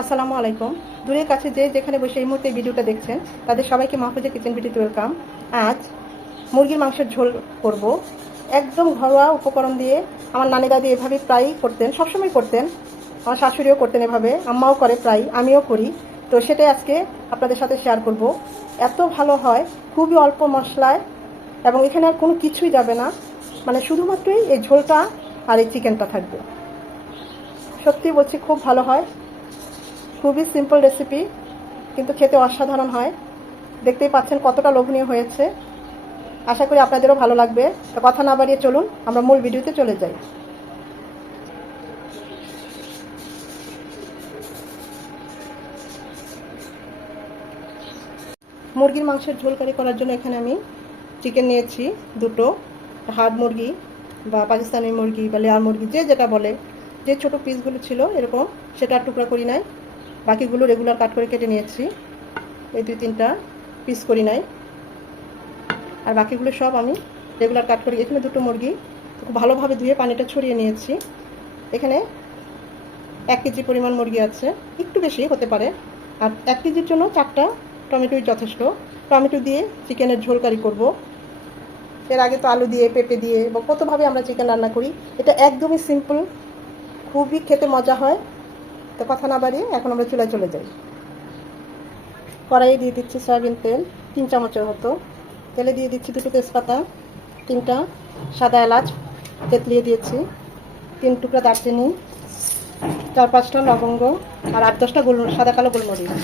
আসসালামু আলাইকুম। দূরের কাছে যে যেখানে বসে এই মুহূর্তে ভিডিওটা দেখছেন, তাদের সবাইকে মাহফুজা কিচেন ভিডিওতে ওয়েলকাম আজ মুরগির মাংসের ঝোল করব। একদম ঘরোয়া উপকরণ দিয়ে আমার নানি দাদি এভাবে প্রায়ই করতেন, সবসময় করতেন। আমার শাশুড়িও করতেন এভাবে, আম্মাও করে প্রায় আমিও করি। তো সেটাই আজকে আপনাদের সাথে শেয়ার করব। এত ভালো হয়, খুবই অল্প মশলায়, এবং এখানে আর কোনো কিছুই যাবে না। মানে শুধুমাত্রই এই ঝোলটা আর এই চিকেনটা থাকবে। সত্যি বলছি, খুব ভালো হয়। খুবই সিম্পল রেসিপি কিন্তু খেতে অসাধারণ হয়। দেখতেই পাচ্ছেন কতটা লোভনীয় হয়েছে। আশা করি আপনাদেরও ভালো লাগবে। তো কথা না বাড়িয়ে চলুন, আমরা মূল ভিডিওতে চলে যাই। মুরগির মাংসের ঝোল কারি করার জন্য এখানে আমি চিকেন নিয়েছি, দুটো। হাড় মুরগি বা পাকিস্তানি মুরগি বা লেয়ার মুরগি, যে যেটা বলে। যে ছোট পিসগুলো ছিল এরকম, সেটা টুকরা করি নাই। বাকিগুলো রেগুলার কাট করে কেটে নিয়েছি। এই দুই তিনটা পিস করি নাই। আর বাকিগুলো সব আমি রেগুলার কাট করি। এখানে দুটো মুরগি। খুব ভালোভাবে ধুয়ে পানিটা ছড়িয়ে নিয়েছি। এখানে এক কেজি পরিমাণ মুরগি আছে। একটু বেশি হতে পারে। আর এক কেজির জন্য চারটা টমেটোই যথেষ্ট। টমেটো দিয়ে চিকেনের ঝোলকারি করব। এর আগে তো আলু দিয়ে, পেঁপে দিয়ে, বা কতভাবে আমরা চিকেন রান্না করি, এটা একদমই সিম্পল খুবই খেতে মজা হয়। তো কথা না বাড়িয়ে এখন আমরা চুলায় চলে যাই। কড়াইয়ে দিয়ে দিচ্ছি সয়াবিন তেল, তিন চামচের মতো। তেলে দিয়ে দিচ্ছি দুটো তেজপাতা, তিনটা সাদা এলাচ তেতলিয়ে দিয়েছি, তিন টুকরা দারচিনি, চার পাঁচটা লবঙ্গ আর আট দশটা গোল, সাদা কালো গোলমরিচ।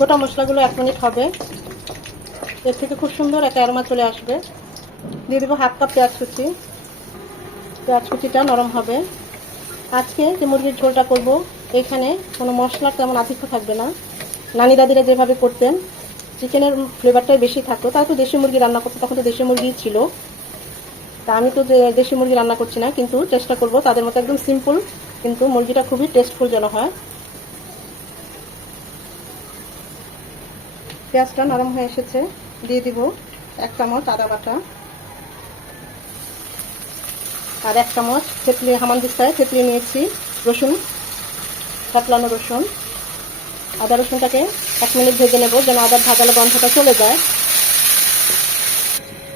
গোটা মশলাগুলো এক মিনিট হবে। এর থেকে খুব সুন্দর একটা অ্যারোমা চলে আসবে। দিয়ে দেবো হাফ কাপ পেঁয়াজ কুচি। পেঁয়াজ কুচিটা নরম হবে। আজকে যে মুরগির ঝোলটা করব, এখানে কোনো মশলার তেমন আতিথ্য থাকবে না। নানি দাদিরা যেভাবে করতেন, চিকেনের ফ্লেভারটাই বেশি থাকতো। তাও তো দেশি মুরগি রান্না করতো, তখন তো দেশি মুরগি ছিল। তা আমি তো দেশি মুরগি রান্না করছি না, কিন্তু চেষ্টা করব তাদের মতো একদম সিম্পল কিন্তু মুরগিটা খুবই টেস্টফুল যেন হয়। পেঁয়াজটা নরম হয়ে এসেছে, দিয়ে দিব এক চামচ আদা বাটা। আর এক চামচ থেতলি, হামান দিস্তায় থেতলি নিয়েছি রসুন কাটলানো রসুন। আদা রসুনটাকে এক মিনিট ভেজে নেব যেন আদার ভাজালো গন্ধটা চলে যায়।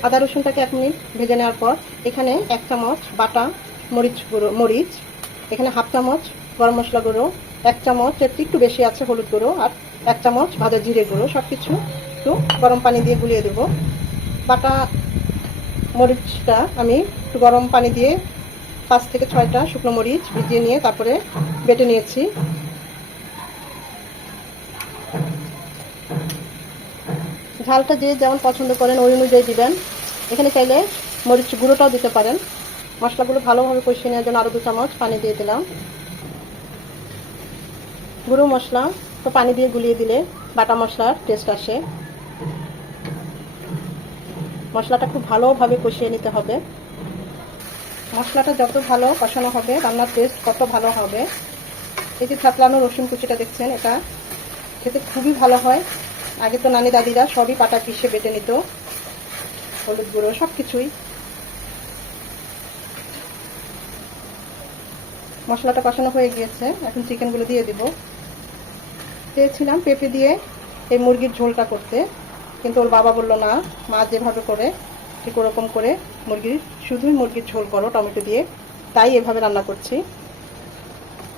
আদা রসুনটাকে এক মিনিট ভেজে নেওয়ার পর এখানে এক চামচ বাটা মরিচ গুঁড়ো, মরিচ, এখানে হাফ চামচ গরম মশলা গুঁড়ো, এক চামচ একটু বেশি আছে হলুদ গুঁড়ো আর এক চামচ ভাজা জিরে গুঁড়ো। সব কিছু একটু গরম পানি দিয়ে গুলিয়ে দেবো। বাটা মরিচটা আমি একটু গরম পানি দিয়ে পাঁচ থেকে ছয়টা শুকনো মরিচ ভিজিয়ে নিয়ে তারপরে বেটে নিয়েছি। ঝালটা যে যেমন পছন্দ করেন, ওই অনুযায়ী দিবেন। এখানে চাইলে মরিচ গুঁড়োটাও দিতে পারেন। মশলাগুলো ভালোভাবে কষিয়ে নেওয়ার জন্য আরও দু চামচ পানি দিয়ে দিলাম। গুঁড়ো মশলা তো পানি দিয়ে গুলিয়ে দিলে বাটা মশলার টেস্ট আসে। মশলাটা খুব ভালোভাবে কষিয়ে নিতে হবে। মশলাটা যত ভালো কষানো হবে, রান্নার টেস্ট তত ভালো হবে। এই যে থাতলানো রসুন কুচিটা দেখছেন, এটা খেতে খুবই ভালো হয়। আগে তো নানি দাদিরা সবই পাটা পিষে বেটে নিত। হলুদ গুঁড়ো সব কিছুই মশলাটা কষানো হয়ে গিয়েছে, এখন চিকেনগুলো দিয়ে দিব। চেয়েছিলাম পেঁপে দিয়ে এই মুরগির ঝোলটা করতে। কিন্তু ওর বাবা বলল, না, মা যেভাবে করে, ঠিক ওরকম করে মুরগির, শুধুই মুরগির ঝোল করো, টমেটো দিয়ে। তাই এভাবে রান্না করছি।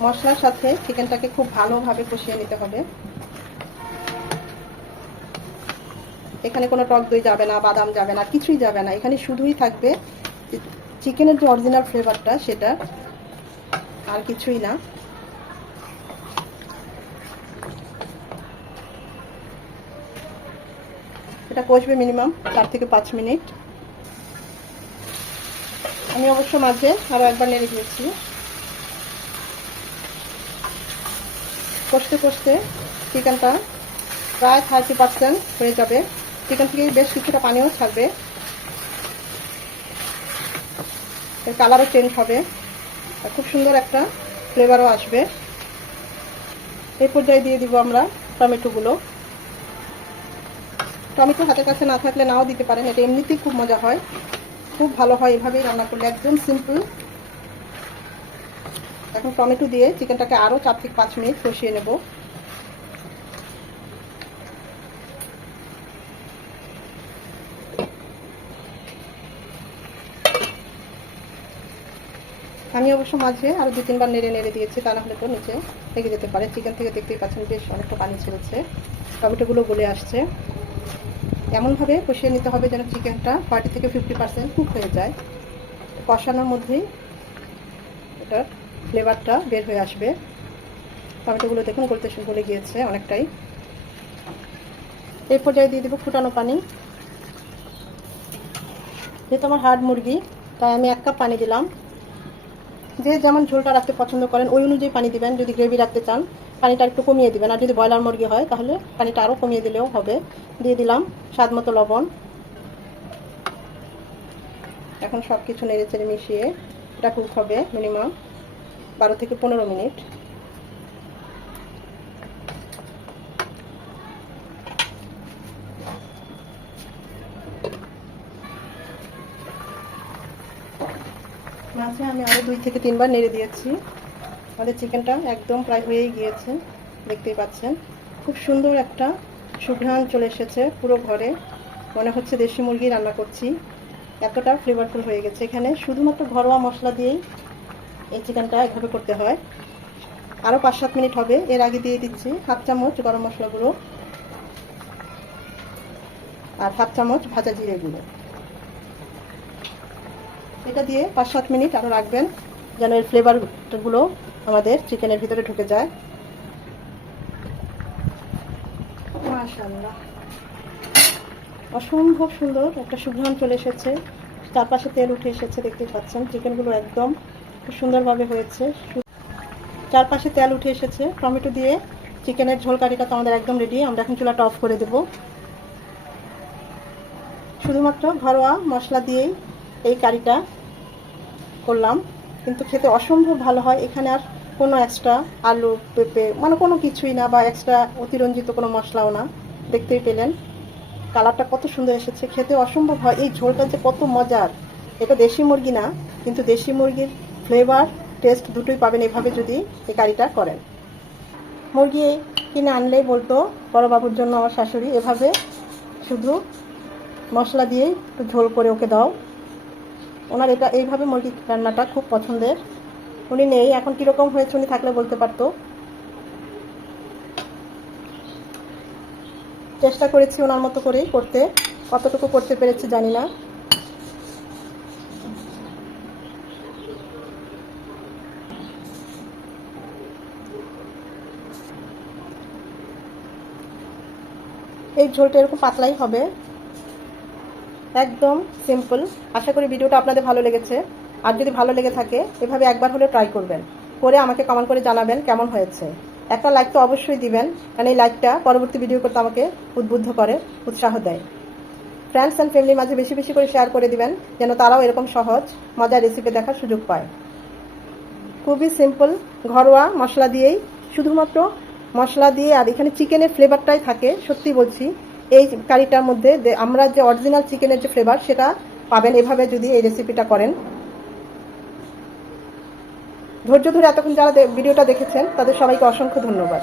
মশলার সাথে চিকেনটাকে খুব ভালোভাবে কষিয়ে নিতে হবে। এখানে কোনো টক দই যাবে না, বাদাম যাবে না, কিছুই যাবে না। এখানে শুধুই থাকবে চিকেনের যে অরিজিনাল ফ্লেভারটা সেটা আর কিছুই না। এটা কষবে মিনিমাম চার থেকে পাঁচ মিনিট। আমি অবশ্য মাঝে আরও একবার নেড়ে দিয়েছি। কষতে কষতে চিকেনটা প্রায় থার্টি পার্সেন্ট হয়ে যাবে। চিকেন থেকে বেশ কিছুটা পানিও থাকবে এর কালারও চেঞ্জ হবে। আর খুব সুন্দর একটা ফ্লেভারও আসবে। এই পর্যায়ে দিয়ে দিব আমরা টমেটোগুলো। টমেটো হাতের কাছে না থাকলে নাও দিতে পারেন, এটা এমনিতেই খুব মজা হয়। খুব ভালো হয় এভাবেই রান্না করলে, একদম সিম্পল এখন টমেটো দিয়ে চিকেনটাকে আরও চার থেকে পাঁচ মিনিট কষিয়ে নেব। আমি অবশ্য মাঝে আরও দু তিনবার নেড়ে নেড়ে দিয়েছি, তা না হলে তো নিচে লেগে যেতে পারে। চিকেন থেকে দেখতেই পাচ্ছেন বেশ অনেকটা পানি ছেড়েছে। টমেটোগুলো গলে আসছে। এমনভাবে কষিয়ে নিতে হবে যেন চিকেনটা ফর্টি থেকে ফিফটি পার্সেন্ট কুক হয়ে যায়। কষানোর মধ্যেই এটার ফ্লেভারটা বের হয়ে আসবে। টমেটোগুলো দেখুন, গলতে গলে গিয়েছে অনেকটাই। এই পর্যায়ে দিয়ে দেবো ফুটানো পানি। যেহেতু আমার হার্ড মুরগি, তাই আমি এক কাপ পানি দিলাম। যে যেমন ঝোলটা রাখতে পছন্দ করেন, ওই অনুযায়ী পানি দিবেন। যদি গ্রেভি রাখতে চান পানিটা একটু কমিয়ে দিবেন। আর যদি ব্রয়লার মুরগি হয়, তাহলে পানিটা আরও কমিয়ে দিলেও হবে। দিয়ে দিলাম স্বাদ মতো লবণ। এখন সব কিছু নেড়ে চেড়ে মিশিয়ে এটা কুক হবে মিনিমাম বারো থেকে পনেরো মিনিট। মাঝে আমি আরও দুই থেকে তিনবার নেড়ে দিয়েছি। আমাদের চিকেনটা একদম প্রায় হয়েই গিয়েছে, দেখতেই পাচ্ছেন। খুব সুন্দর একটা সুঘ্রাণ চলে এসেছে পুরো ঘরে। মনে হচ্ছে দেশি মুরগি রান্না করছি। এতটা ফ্লেভারফুল হয়ে গেছে। এখানে শুধুমাত্র ঘরোয়া মশলা দিয়েই এই চিকেনটা এভাবে করতে হয়। আরও পাঁচ সাত মিনিট হবে, এর আগে দিয়ে দিচ্ছি হাফ চামচ গরম মশলা গুঁড়ো আর হাফ চামচ ভাজা জিরে গুঁড়ো। এটা দিয়ে পাঁচ সাত মিনিট আরও রাখবেন, যেন এর ফ্লেভারগুলো আমাদের চিকেনের ভিতরে ঢুকে যায়। অসম্ভব সুন্দর একটা সুঘ্রাণ চলে এসেছে। চারপাশে তেল উঠে এসেছে, দেখতে পাচ্ছেন। চিকেনগুলো একদম খুব সুন্দরভাবে হয়েছে। চারপাশে তেল উঠে এসেছে। টমেটো দিয়ে চিকেনের ঝোল কারিটা তো আমাদের একদম রেডি আমরা এখন চুলাটা অফ করে দেব। শুধুমাত্র ঘরোয়া মশলা দিয়েই এই কারিটা করলাম। কিন্তু খেতে অসম্ভব ভালো হয়। এখানে আর কোনো এক্সট্রা আলু, পেঁপে মানে কোনো কিছুই না বা এক্সট্রা অতিরঞ্জিত কোনো মশলাও না। দেখতেই পেলেন। কালারটা কত সুন্দর এসেছে। খেতে অসম্ভব হয়। এই ঝোলটা যে কত মজার। এটা দেশি মুরগি না, কিন্তু দেশি মুরগির ফ্লেভার টেস্ট দুটোই পাবেন এভাবে যদি এই কারিটা করেন। মুরগি কিনে আনলেই বলতো, বড় বাবুর জন্য আমার শাশুড়ি এভাবে শুধু মশলা দিয়েই একটু ঝোল করে ওকে দাও। ওনার এটা এইভাবে মুরগি রান্নাটা খুব পছন্দের। উনি নেই, এখন কীরকম হয়েছে উনি থাকলে বলতে পারতো। চেষ্টা করেছি ওনার মতো করেই করতে। কতটুকু করতে পেরেছি জানি না। এই ঝোলটা এরকম পাতলাই হবে। একদম সিম্পল আশা করি ভিডিওটা আপনাদের ভালো লেগেছে। আর যদি ভালো লেগে থাকে, এভাবে একবার হলে ট্রাই করবেন। করে আমাকে কমেন্ট করে জানাবেন কেমন হয়েছে। একটা লাইক তো অবশ্যই দিবেন, কারণ এই লাইকটা পরবর্তী ভিডিও করতে আমাকে উদ্বুদ্ধ করে, উৎসাহ দেয়। ফ্রেন্ডস অ্যান্ড ফ্যামিলির মাঝে বেশি বেশি করে শেয়ার করে দিবেন, যেন তারাও এরকম সহজ, মজার রেসিপি দেখার সুযোগ পায়। খুবই সিম্পল ঘরোয়া মশলা দিয়েই, শুধুমাত্র মশলা দিয়ে, আর এখানে চিকেনের ফ্লেভারটাই থাকে, সত্যি বলছি। এই কারিটার মধ্যে আমরা যে অরিজিনাল চিকেনের যে ফ্লেভার সেটা পাবেন এভাবে যদি এই রেসিপিটা করেন। ধৈর্য ধরে এতক্ষণ যারা ভিডিওটা দেখেছেন, তাদের সবাইকে অসংখ্য ধন্যবাদ।